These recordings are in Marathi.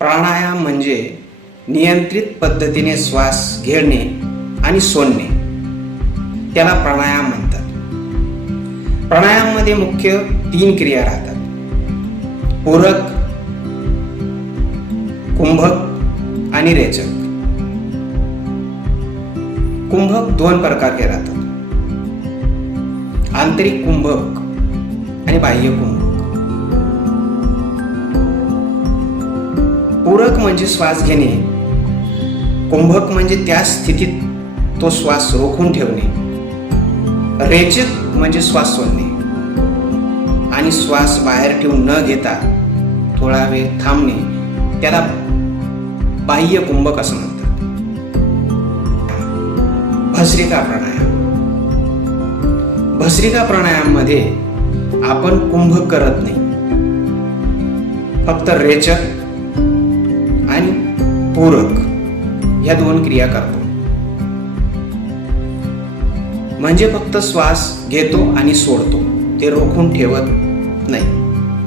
प्राणायाम म्हणजे नियंत्रित पद्धतीने श्वास घेणे आणि सोडणे, त्याला प्राणायाम म्हणतात. प्राणायाममध्ये मुख्य 3 क्रिया राहतात: पूरक, कुंभक आणि रेचक. कुंभक 2 प्रकारचे राहतात: आंतरिक कुंभक आणि बाह्य कुंभक. पूरक म्हणजे श्वास घेणे, कुंभक म्हणजे त्या स्थितीत तो श्वास रोखून ठेवणे, रेचक म्हणजे श्वास सोडणे आणि श्वास बाहेर ठेवून न घेता थोडा वेळ थांबणे, त्याला बाह्य कुंभक असं म्हणतात. भस्त्रिका प्राणायाम. भस्त्रिका प्राणायाम मध्ये आपण कुंभक करत नाही, फक्त रेचक आणि पूरक या 2 क्रिया करतो. म्हणजे फक्त श्वास घेतो आणि सोडतो, ते रोखून ठेवत नाही.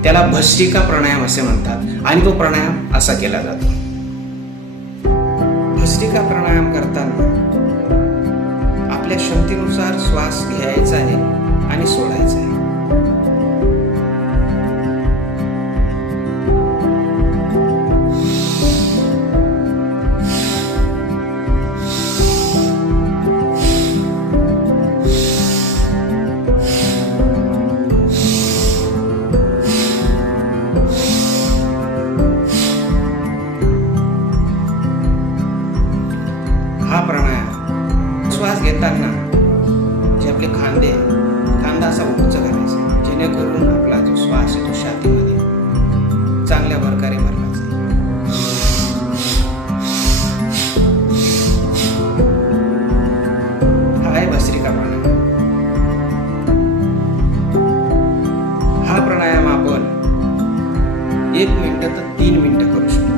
त्याला भस्त्रिका प्राणायाम असे म्हणतात आणि तो प्राणायाम असा केला जातो. भस्त्रिका प्राणायाम करताना आपल्या क्षमतेनुसार श्वास घ्यायचा आहे आणि सोडायचा आहे. हा प्राणायाम श्वास घेताना जे आपले खांदा असा उंच करायचा, जेणेकरून आपला जो श्वास आहे तो छातीमध्ये चांगल्या प्रकारे भरला जाईल. हा आहे भस्त्रिका प्राणायाम. हा प्राणायाम आपण 1 मिनिट ते 3 मिनिटं करू शकतो.